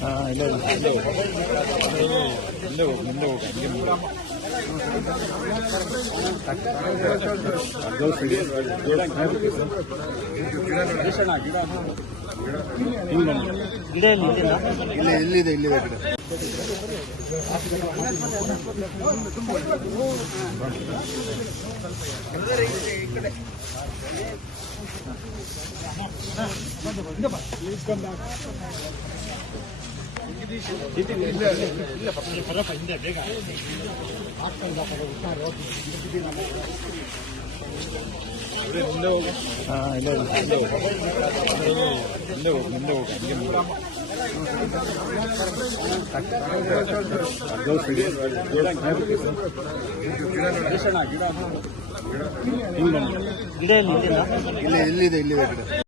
ಹಾಂ ಇಲ್ಲ ಇಲ್ಲ ಮುಂದೆ ಹೋಗು ಮುಂದೆ ಹೋಗು ಹಂಗೆ ಮುಂದೆ ಹೋಗು. ಇಲ್ಲಿ ಇಲ್ಲಿದೆ ಇಲ್ಲಿದೆ ಗಿಡ. ಗಿಡ ಇಲ್ಲಿದೆ ಇಲ್ಲಿದೆ. ಗಿಡ